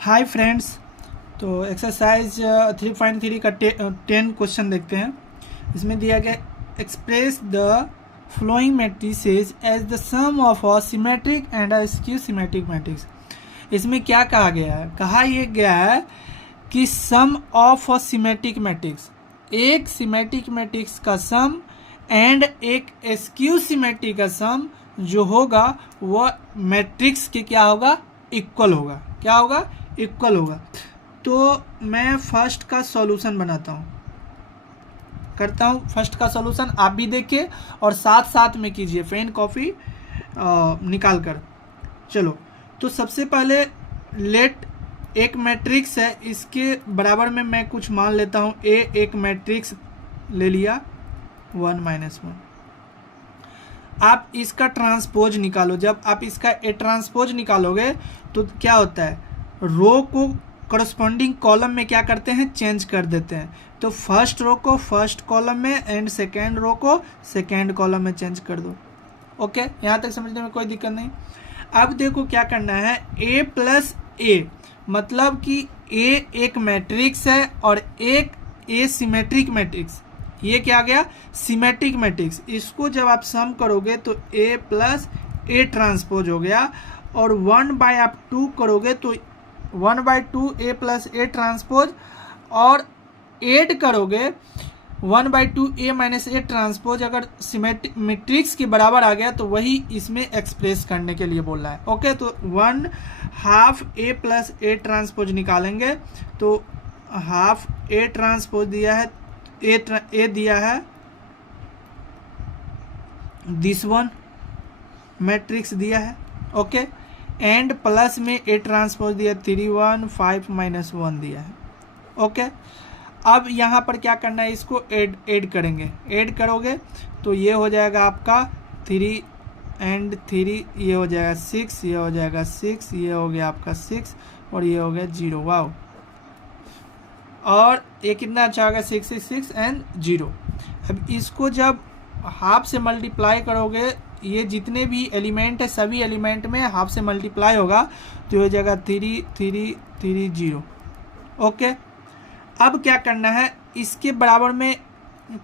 Hi friends. तो exercise 3.3 का 10 question देखते हैं। इसमें दिया गया express the flowing matrices as the sum of a symmetric and a skew symmetric matrix. इसमें क्या कहा गया है? कहा यह गया है कि sum of a symmetric matrix, एक सिमेट्रिक मैट्रिक्स का सम एंड एक स्क्यू सिमेट्रिक का सम जो होगा वह मैट्रिक्स के क्या होगा? इक्वल होगा। क्या होगा? इक्वल होगा। तो मैं फर्स्ट का सॉल्यूशन बनाता हूँ, करता हूँ फर्स्ट का सॉल्यूशन। आप भी देखिए और साथ साथ में कीजिए, पेन कॉपी निकाल कर। चलो, तो सबसे पहले लेट एक मैट्रिक्स है, इसके बराबर में मैं कुछ मान लेता हूँ। ए एक मैट्रिक्स ले लिया 1 - 1। आप इसका ट्रांसपोज निकालो। जब आप इसका ए ट्रांसपोज निकालोगे तो क्या होता है? रो को करस्पॉन्डिंग कॉलम में क्या करते हैं? चेंज कर देते हैं। तो फर्स्ट रो को फर्स्ट कॉलम में एंड सेकेंड रो को सेकेंड कॉलम में चेंज कर दो। ओके, यहाँ तक समझने में कोई दिक्कत नहीं। अब देखो क्या करना है, ए प्लस ए, मतलब कि ए एक मैट्रिक्स है और एक ए सिमेट्रिक मैट्रिक्स। ये क्या गया? Symmetric matrix. इसको जब आप सम करोगे तो ए प्लस ए ट्रांसपोज हो गया, और 1/2 आप 2 करोगे तो 1/2 ए प्लस ए ट्रांसपोज, और ऐड करोगे 1/2 ए माइनस ए ट्रांसपोज। अगर सिमेट्रिक मैट्रिक्स के बराबर आ गया तो वही इसमें एक्सप्रेस करने के लिए बोल रहा है। ओके, तो 1/2 ए प्लस ए ट्रांसपोज निकालेंगे तो हाफ ए ट्रांसपोज दिया है, ए दिया है दिस वन मैट्रिक्स दिया है। ओके, एंड प्लस में ए ट्रांसपोज दिया 3 1 5 - 1 दिया है। ओके, अब यहाँ पर क्या करना है? इसको ऐड करेंगे। ऐड करोगे तो ये हो जाएगा आपका 3 एंड 3, ये हो जाएगा 6, ये हो जाएगा 6, ये हो गया आपका 6 और ये हो गया 0। वाओ, और ये कितना अच्छा होगा? 6 6 6 एंड 0। अब इसको जब हाफ से मल्टीप्लाई करोगे, ये जितने भी एलिमेंट है सभी एलिमेंट में हाफ से मल्टीप्लाई होगा तो ये हो जाएगा 3 3 3 0। ओके, अब क्या करना है? इसके बराबर में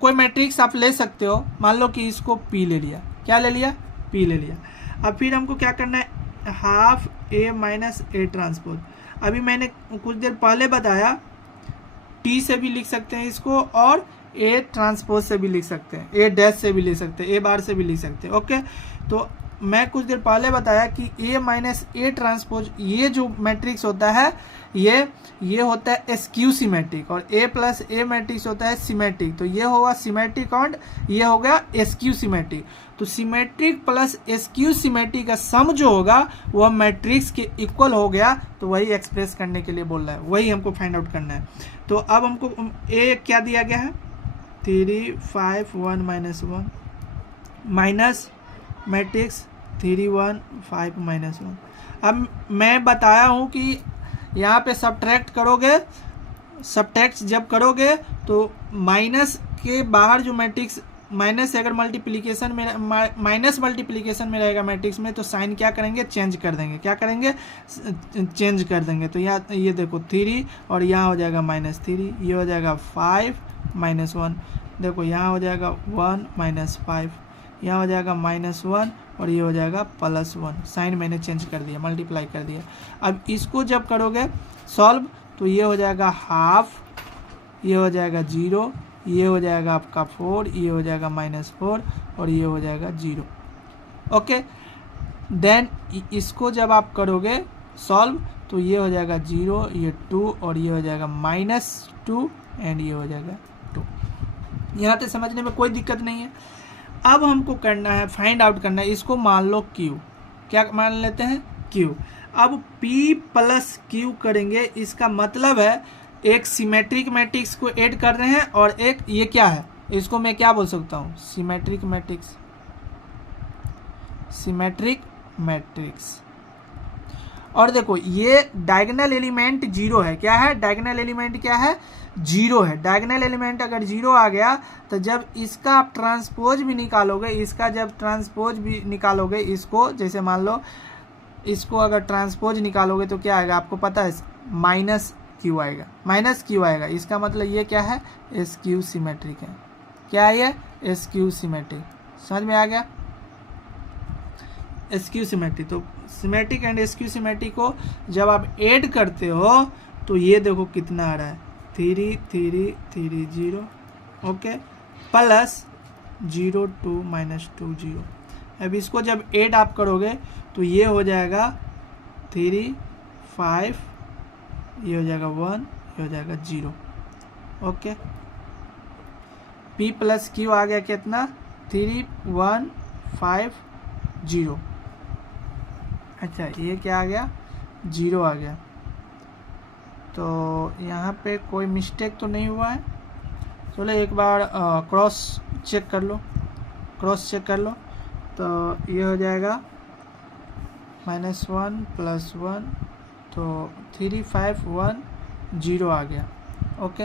कोई मैट्रिक्स आप ले सकते हो। मान लो कि इसको पी ले लिया। क्या ले लिया? पी ले लिया। अब फिर हमको क्या करना है? Half A minus A transpose. अभी मैंने कुछ देर पहले बताया टी से भी लिख सकते हैं इसको, और ए ट्रांसपोज से भी लिख सकते हैं, ए डैश से भी लिख सकते हैं, ए बार से भी लिख सकते हैं। ओके, तो मैं कुछ देर पहले बताया कि ए माइनस ए ट्रांसपोज, ये जो मैट्रिक्स होता है ये होता है स्क्यू सिमेट्रिक, और ए प्लस ए मैट्रिक्स होता है सिमेट्रिक। तो ये होगा सिमेट्रिक और ये होगा स्क्यू सिमेट्रिक। तो सिमेट्रिक प्लस स्क्यू सिमेट्रिक का सम जो होगा वह मैट्रिक्स के इक्वल हो गया, तो वही एक्सप्रेस करने के लिए बोल रहा है, वही हमको फाइंड आउट करना है। तो अब हमको ए क्या दिया गया है? 3 5 1 - 1 माइनस मैट्रिक्स 3 1 5 - 1। अब मैं बताया हूँ कि यहाँ पे सब्ट्रैक्ट करोगे, सब्ट्रैक्ट जब करोगे तो माइनस के बाहर जो मैट्रिक्स, माइनस से अगर मल्टीप्लिकेशन में, माइनस मल्टीप्लिकेशन में रहेगा मैट्रिक्स में, तो साइन क्या करेंगे? चेंज कर देंगे। क्या करेंगे? चेंज कर देंगे। तो यहाँ ये देखो 3 और यहाँ हो जाएगा -3, ये हो जाएगा 5 - 1। देखो यहाँ हो जाएगा 1 - 5, यहाँ हो जाएगा -1 और ये हो जाएगा +1। साइन मैंने चेंज कर दिया, मल्टीप्लाई कर दिया। अब इसको जब करोगे सॉल्व तो ये हो जाएगा हाफ, ये हो जाएगा 0, ये हो जाएगा आपका 4, ये हो जाएगा -4 और ये हो जाएगा 0। ओके, देन इसको जब आप करोगे सॉल्व तो ये हो जाएगा 0, ये 2 और ये हो जाएगा -2 एंड ये हो जाएगा 2। यहाँ तक समझने में कोई दिक्कत नहीं है। अब हमको करना है, फाइंड आउट करना है, इसको मान लो Q। क्या मान लेते हैं? Q। अब P प्लस Q करेंगे, इसका मतलब है एक सिमेट्रिक मैट्रिक्स को ऐड कर रहे हैं और एक ये क्या है, इसको मैं क्या बोल सकता हूँ? Symmetric matrix. Symmetric matrix. और देखो ये डायगोनल एलिमेंट 0 है। क्या है? डायगोनल एलिमेंट क्या है? 0 है। डायगोनल एलिमेंट अगर 0 आ गया तो जब इसका आप ट्रांसपोज भी निकालोगे, इसका जब ट्रांसपोज भी निकालोगे, इसको जैसे मान लो इसको अगर ट्रांसपोज निकालोगे तो क्या आएगा आपको पता है, माइनस क्यू आएगा, माइनस क्यू आएगा। इसका मतलब ये क्या है, एस क्यू सिमेट्रिक है। क्या है ये, एस क्यू सिमेट्रिक। समझ में आ गया, एस क्यू सिमेट्रिक। तो symmetric and S Q symmetric को जब आप ऐड करते हो तो ये देखो कितना आ रहा है, 3 3 3 0, ओके, प्लस 0 2 -2 0। अब इसको जब ऐड आप करोगे तो ये हो जाएगा 3 5, ये हो जाएगा 1, ये हो जाएगा 0, ओके। P प्लस क्यू आ गया कितना, 3 1 5 0। अच्छा ये क्या आ गया, 0 आ गया। तो यहाँ पे कोई मिस्टेक तो नहीं हुआ है। चलो एक बार क्रॉस चेक कर लो, क्रॉस चेक कर लो। तो ये हो जाएगा -1 + 1, तो 3 5 1 0 आ गया, ओके।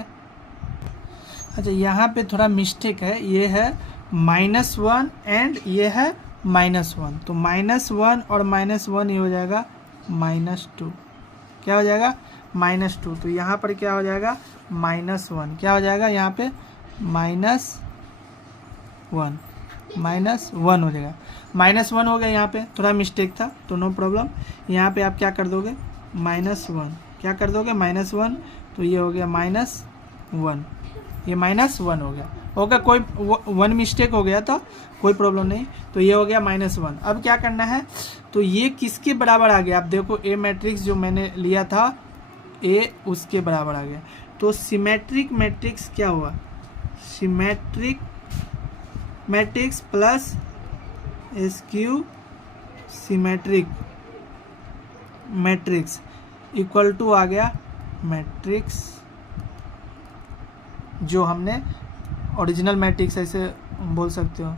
अच्छा यहाँ पे थोड़ा मिस्टेक है, ये है -1 एंड ये है -1। तो -1 और -1 ये हो जाएगा -2। क्या हो जाएगा, -2। तो यहाँ पर क्या हो जाएगा, -1। क्या हो जाएगा यहाँ पे, -1 हो जाएगा, -1 हो गया। यहाँ पे थोड़ा मिस्टेक था तो नो प्रॉब्लम। यहाँ पे आप क्या कर दोगे, -1, क्या कर दोगे, -1। तो ये हो गया -1, ये -1 हो गया, ओके। कोई 1 मिस्टेक हो गया था, कोई प्रॉब्लम नहीं। तो ये हो गया -1। अब क्या करना है, तो ये किसके बराबर आ गया, आप देखो ए मैट्रिक्स जो मैंने लिया था ए उसके बराबर आ गया। तो सिमेट्रिक मैट्रिक्स क्या हुआ, symmetric matrix plus skew symmetric matrix equal to आ गया मैट्रिक्स जो हमने ओरिजिनल मैट्रिक्स ऐसे बोल सकते हो,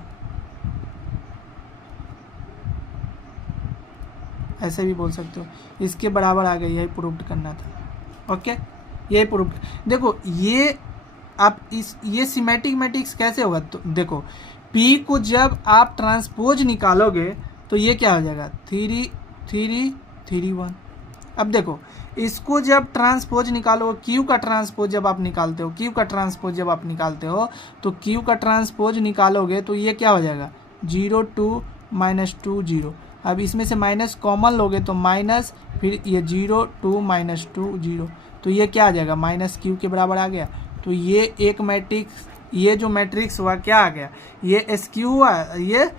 ऐसे भी बोल सकते हो, इसके बराबर आ गया। यही प्रूव करना था, ओके। यही प्रूव, देखो ये आप ये सिमेट्रिक मैट्रिक्स कैसे होगा, तो देखो P को जब आप ट्रांसपोज निकालोगे तो ये क्या हो जाएगा, 3 3 3 1। अब देखो इसको जब ट्रांसपोज निकालोगे, Q का ट्रांसपोज जब आप निकालते हो, Q का ट्रांसपोज जब आप निकालते हो तो Q का ट्रांसपोज निकालोगे तो ये क्या हो जाएगा, 0 2 -2 0। अब इसमें से माइनस कॉमन लोगे तो माइनस, फिर ये 0 2 -2 0। तो ये क्या आ जाएगा, -Q के बराबर आ गया। तो ये एक मैट्रिक्स, ये जो मैट्रिक्स हुआ क्या आ गया, ये एसक्यू हुआ, ये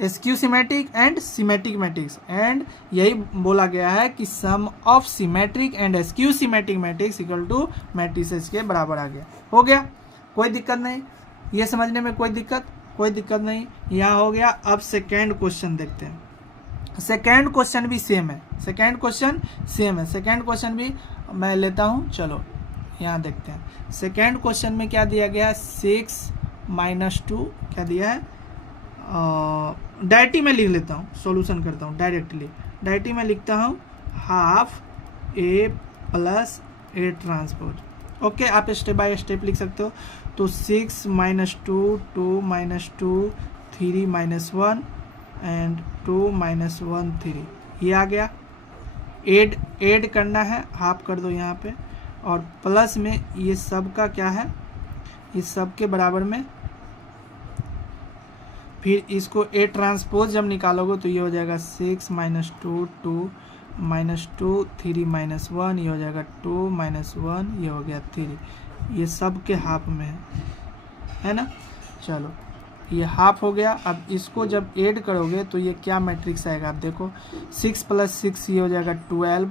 skew symmetric and symmetric matrix. And यही बोला गया है कि sum of symmetric and skew symmetric matrix equal to matrices के बराबर आ गया। हो गया, कोई दिक्कत नहीं, ये समझने में कोई दिक्कत नहीं, यहाँ हो गया। अब सेकेंड क्वेश्चन देखते हैं। सेकेंड क्वेश्चन भी सेम है, सेकेंड क्वेश्चन भी मैं लेता हूँ। चलो यहाँ देखते हैं। सेकेंड क्वेश्चन में क्या दिया गया है, 6 - 2 क्या दिया है, डायरेक्टली मैं लिख लेता हूँ, सॉल्यूशन करता हूँ डायरेक्टली मैं लिखता हूँ half A + A transpose, okay. आप स्टेप बाय स्टेप लिख सकते हो। तो 6 - 2 2 -2 3 -1 एंड 2 -1 3, ये आ गया। ऐड करना है, हाफ कर दो यहाँ पे, और प्लस में ये सब का क्या है, इस सब के बराबर में, फिर इसको A ट्रांसपोज जब निकालोगे तो ये हो जाएगा 6 - 2 2 -2 3 -1, ये हो जाएगा 2 -1, ये हो गया 3। ये सब के हाफ में है ना। चलो ये हाफ हो गया। अब इसको जब ऐड करोगे तो ये क्या मैट्रिक्स आएगा, आप देखो 6 + 6 ये हो जाएगा 12,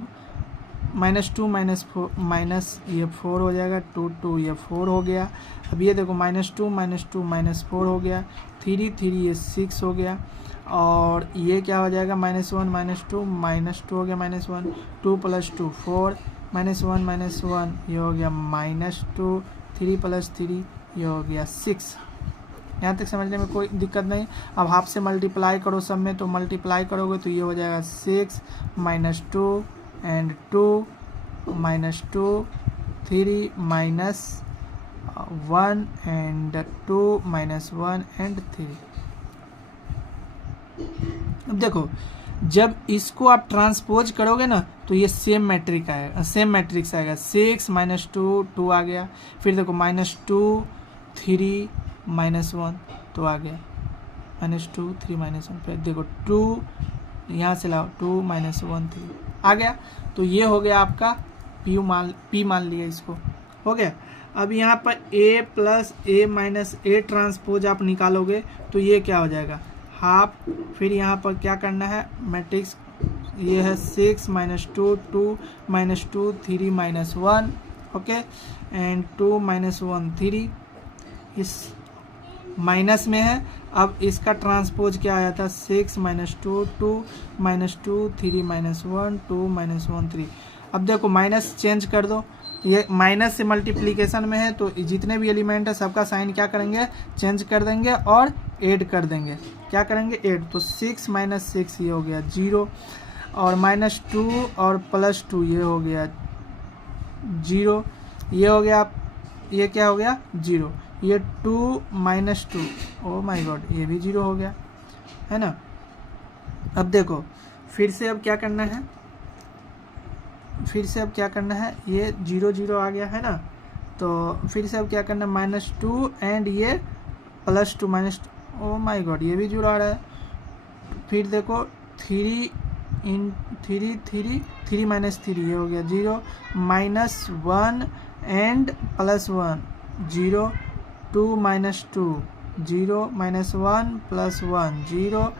-2 -4 माइनस ये 4 हो जाएगा, 2 2 ये 4 हो गया। अब ये देखो -2 -2 -4 हो गया, 3 3 ये 6 हो गया, और ये क्या हो जाएगा, -1 -2 हो गया -1, 2 + 2 4, -1 -1 ये हो गया -2, 3 + 3 ये हो गया 6। यहाँ तक समझने में कोई दिक्कत नहीं। अब हाफ से मल्टीप्लाई करो सब में, तो मल्टीप्लाई करोगे तो ये हो जाएगा 6 - 2 एंड 2 -2 3 -1 एंड 2 -1 एंड 3। अब देखो जब इसको आप ट्रांसपोज करोगे ना तो ये सेम मैट्रिक्स आएगा। 6 - 2 2 आ गया, फिर देखो -2 3 -1 तो आ गया, -2 3 -1, फिर देखो 2 यहाँ से लाओ 2 -1 3 आ गया। तो ये हो गया आपका P मान लिया इसको, हो गया। अब यहाँ पर A + A - A ट्रांसपोज आप निकालोगे तो ये क्या हो जाएगा, हाफ। फिर यहाँ पर क्या करना है, मैट्रिक्स ये है 6 - 2 2 -2 3 -1, ओके, एंड 2 -1 3, इस माइनस में है। अब इसका ट्रांसपोज क्या आया था, 6 - 2 2 -2 3 -1 2 -1 3। अब देखो माइनस चेंज कर दो, ये माइनस से मल्टीप्लिकेशन में है तो जितने भी एलिमेंट है सबका साइन क्या करेंगे, चेंज कर देंगे और ऐड कर देंगे। क्या करेंगे, ऐड। तो 6 - 6 ये हो गया 0, और -2 और +2 ये हो गया 0, ये हो गया, ये क्या हो गया 0, ये 2 - 2, ओ माय गॉड, ये भी 0 हो गया, है ना। अब देखो फिर से अब क्या करना है, ये 0 0 आ गया है ना। तो फिर से अब क्या करना है, -2 एंड ये +2 ओ माय गॉड, ये भी 0 आ रहा है। फिर देखो 3 3 3 3 -3 ये हो गया 0, -1 एंड +1 0, 2 - 2 0, -1 +1 0,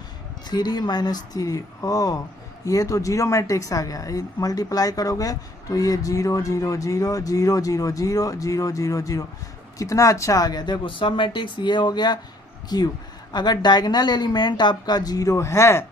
3 -3, ओ ये तो 0 मैट्रिक्स आ गया। मल्टीप्लाई करोगे तो ये 0 0 0 0 0 0 0 0 0, कितना अच्छा आ गया। देखो सब मैट्रिक्स ये हो गया Q। अगर डायगोनल एलिमेंट आपका 0 है,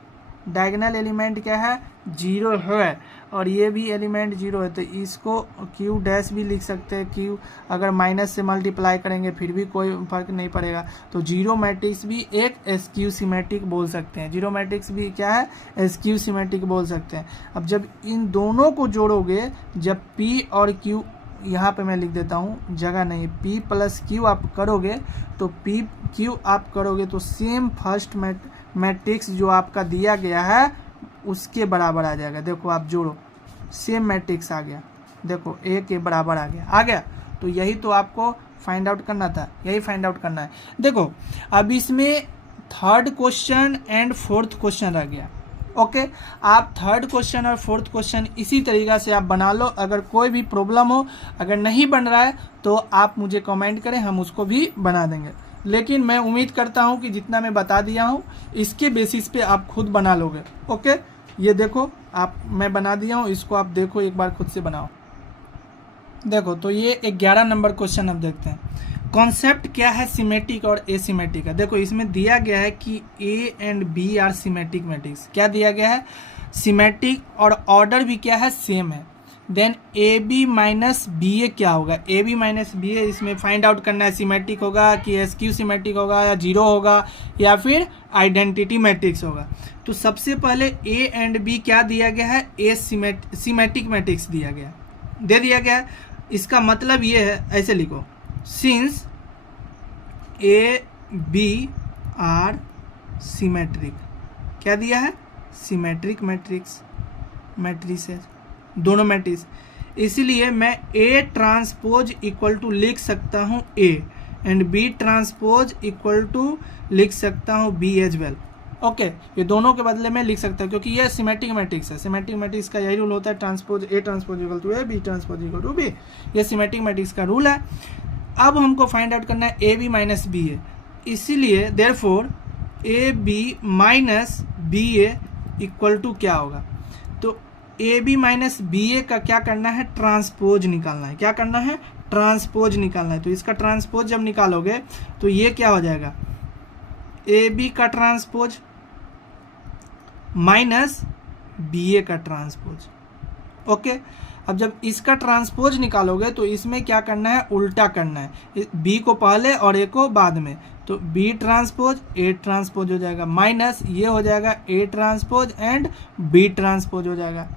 डायगोनल एलिमेंट क्या है, 0 है, और ये भी एलिमेंट 0 है, तो इसको Q डैश भी लिख सकते हैं। Q अगर माइनस से मल्टीप्लाई करेंगे फिर भी कोई फर्क नहीं पड़ेगा। तो 0 मैट्रिक्स भी एक SQ सिमेट्रिक बोल सकते हैं। 0 मैट्रिक्स भी क्या है, SQ सिमेट्रिक बोल सकते हैं। अब जब इन दोनों को जोड़ोगे, जब P और Q, यहाँ पे मैं लिख देता हूँ, जगह नहीं, P + Q आप करोगे तो P Q आप करोगे तो सेम फर्स्ट मैट्रिक्स जो आपका दिया गया है उसके बराबर आ जाएगा। देखो आप जोड़ो, सेम मैट्रिक्स आ गया, देखो A के बराबर आ गया। तो यही तो आपको फाइंड आउट करना था, यही फाइंड आउट करना है। देखो अब इसमें third question and fourth question रह गया, ओके। आप थर्ड क्वेश्चन और फोर्थ क्वेश्चन इसी तरीक़ा से आप बना लो। अगर कोई भी प्रॉब्लम हो, अगर नहीं बन रहा है तो आप मुझे कमेंट करें, हम उसको भी बना देंगे। लेकिन मैं उम्मीद करता हूं कि जितना मैं बता दिया हूं इसके बेसिस पे आप खुद बना लोगे, ओके। ये देखो मैं बना दिया हूं, इसको आप देखो, एक बार खुद से बनाओ। देखो तो ये 11 नंबर क्वेश्चन अब देखते हैं। कॉन्सेप्ट क्या है सिमेट्रिक और एसिमेट्रिक का। देखो इसमें दिया गया है कि A and B are symmetric matrix. क्या दिया गया है, सिमेट्रिक, और ऑर्डर भी क्या है, सेम है। देन AB - BA क्या होगा, AB - BA इसमें फाइंड आउट करना है, सिमेट्रिक होगा कि SQ सिमेट्रिक होगा, या 0 होगा, या फिर आइडेंटिटी मैट्रिक्स होगा। तो सबसे पहले A एंड B क्या दिया गया है, A सिमेट्रिक मैट्रिक्स दे दिया गया है। इसका मतलब ये है, ऐसे लिखो, since A B are symmetric. क्या दिया है, सिमेट्रिक मैट्रिक्स है, दोनों मैट्रिक्स। इसीलिए मैं A ट्रांसपोज इक्वल टू लिख सकता हूँ A and B transpose equal to लिख सकता हूँ B एज वेल, ओके। ये दोनों के बदले में लिख सकता हूँ क्योंकि ये सिमेट्रिक मैट्रिक्स है। सिमेट्रिक मैट्रिक्स का यही रूल होता है, transpose A transpose equal to A, B transpose equal to B। ये सिमेट्रिक मैट्रिक्स का रूल है। अब हमको फाइंड आउट करना है AB - BA, इसीलिए therefore AB - BA equal to क्या होगा, तो AB - BA का क्या करना है, ट्रांसपोज निकालना है। क्या करना है, ट्रांसपोज निकालना है। तो इसका ट्रांसपोज जब निकालोगे तो ये क्या हो जाएगा, AB का ट्रांसपोज माइनस BA का ट्रांसपोज, ओके। अब जब इसका ट्रांसपोज निकालोगे तो इसमें क्या करना है, उल्टा करना है, B को पहले और A को बाद में। तो B ट्रांसपोज A ट्रांसपोज हो जाएगा, माइनस ये हो जाएगा A transpose and B transpose हो जाएगा।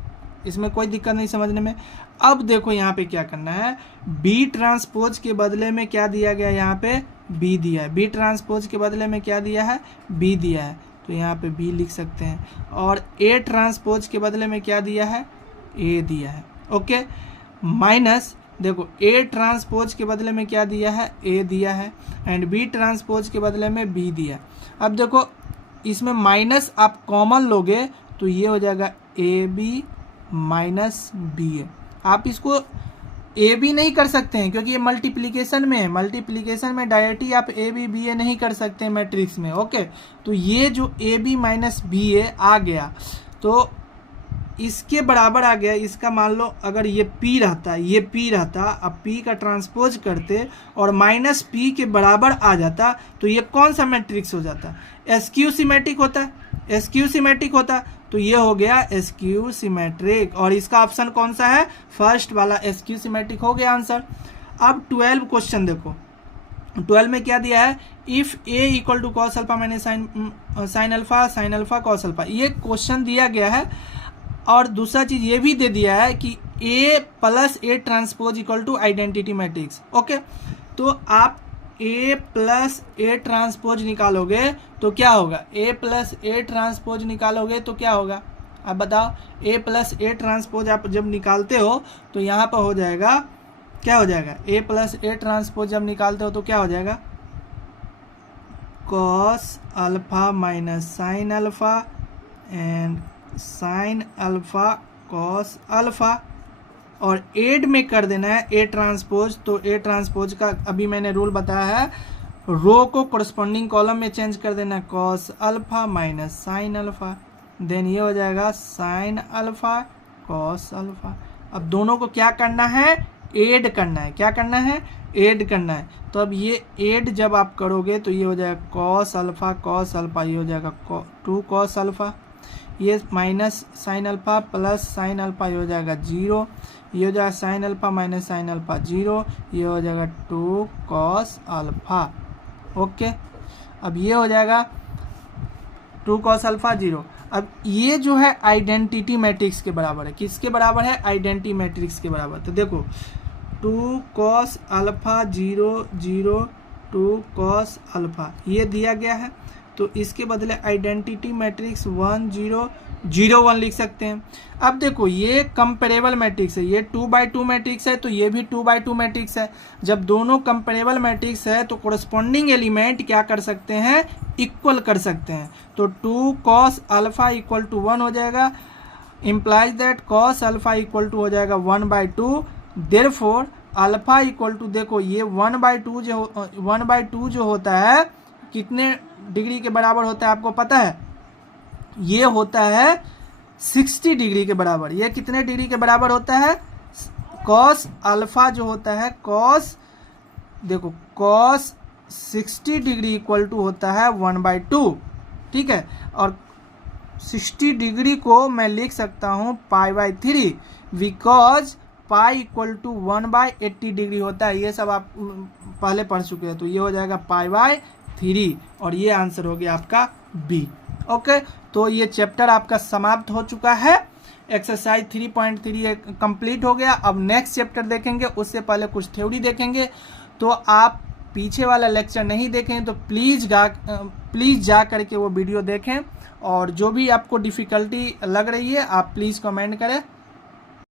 इसमें कोई दिक्कत नहीं समझने में। अब देखो यहाँ पे क्या करना है, B ट्रांसपोज के बदले में क्या दिया गया, यहाँ पे B दिया है। B ट्रांसपोज के बदले में क्या दिया है, B दिया है। तो यहाँ पे बी लिख सकते हैं। और ए ट्रांसपोज के बदले में क्या दिया है, ए दिया है। ओके, माइनस देखो ए ट्रांसपोज के बदले में क्या दिया है, ए दिया है, एंड बी ट्रांसपोज के बदले में बी दिया है। अब देखो इसमें माइनस आप कॉमन लोगे तो ये हो जाएगा ए बी माइनस बी ए। आप इसको ए बी नहीं कर सकते हैं क्योंकि ये मल्टीप्लिकेशन में है, मल्टीप्लिकेशन में डायरेक्टली आप ए बी बी ए नहीं कर सकते हैं मैट्रिक्स में। ओके, तो ये जो ए बी माइनस बी ए आ गया तो इसके बराबर आ गया। इसका मान लो अगर ये पी रहता, ये पी रहता, अब पी का ट्रांसपोज करते और माइनस पी के बराबर आ जाता तो ये कौन सा मैट्रिक्स हो जाता, एसक्यू सिमेट्रिक होता, एसक्यू सिमेट्रिक होता। तो ये हो गया एसक्यू सिमेट्रिक, और इसका ऑप्शन कौन सा है, फर्स्ट वाला एसक्यू सिमेट्रिक हो गया आंसर। अब 12 क्वेश्चन देखो, 12 में क्या दिया है, if A equal to cos alpha minus sin alpha cos alpha, ये क्वेश्चन दिया गया है। और दूसरा चीज ये भी दे दिया है कि A plus A transpose equal to identity matrix. Okay, तो आप ए प्लस ए ट्रांसपोज निकालोगे तो क्या होगा, ए प्लस ए ट्रांसपोज निकालोगे तो क्या होगा, आप बताओ। ए प्लस ए ट्रांसपोज आप जब निकालते हो तो यहाँ पर हो जाएगा, क्या हो जाएगा, ए प्लस ए ट्रांसपोज जब निकालते हो तो क्या हो जाएगा, cos alpha minus sin alpha and sign alpha cos alpha, और एड में कर देना है ए ट्रांसपोज। तो ए ट्रांसपोज का अभी मैंने रूल बताया है, रो को कोरस्पॉन्डिंग कॉलम में चेंज कर देना, cos alpha minus sin alpha, then ये हो जाएगा साइन अल्फा कॉस अल्फा। अब दोनों को क्या करना है, एड करना है, क्या करना है, एड करना है। तो अब ये एड जब आप करोगे तो ये हो जाएगा कॉस अल्फा, ये हो जाएगा 2 कॉस अल्फा, ये minus sin alpha plus sine alpha, ये हो जाएगा 0, ये हो जाएगा sine alpha minus sin alpha 0, ये हो जाएगा 2 कॉस अल्फा। ओके, अब ये हो जाएगा 2 कॉस अल्फा 0। अब ये जो है आइडेंटिटी मैट्रिक्स के बराबर है, किसके बराबर है, आइडेंटिटी मैट्रिक्स के बराबर। तो देखो 2 कॉस अल्फा 0 0 2 कॉस अल्फा ये दिया गया है, तो इसके बदले आइडेंटिटी मैट्रिक्स 1 0 0 1 लिख सकते हैं। अब देखो ये कंपेरेबल मैट्रिक्स है, ये 2x2 मैट्रिक्स है, तो ये भी 2x2 मैट्रिक्स है। जब दोनों कंपेरेबल मैट्रिक्स है तो कोरस्पॉन्डिंग एलिमेंट क्या कर सकते हैं, इक्वल कर सकते हैं। तो 2 कॉस अल्फा इक्वल टू 1 हो जाएगा, implies that cos alpha equal to हो जाएगा 1/2, देयरफॉर अल्फा इक्वल टू, देखो ये 1/2 जो होता है कितने डिग्री के बराबर होता है आपको पता है, ये होता है 60 डिग्री के बराबर। ये कितने डिग्री के बराबर होता है, कॉस अल्फा जो होता है, कॉस देखो कॉस 60 डिग्री इक्वल टू होता है 1/2, ठीक है। और 60 डिग्री को मैं लिख सकता हूँ π/3, because pi equal to 1/80 degree होता है। ये सब आप पहले पढ़ चुके हैं, तो ये हो जाएगा π/3, और ये आंसर हो गया आपका बी। ओके, तो ये चैप्टर आपका समाप्त हो चुका है, एक्सरसाइज 3.3 कंप्लीट हो गया। अब नेक्स्ट चैप्टर देखेंगे, उससे पहले कुछ थ्योरी देखेंगे। तो आप पीछे वाला लेक्चर नहीं देखें तो प्लीज़ जा करके वो वीडियो देखें, और जो भी आपको डिफ़िकल्टी लग रही है आप प्लीज़ कमेंट करें।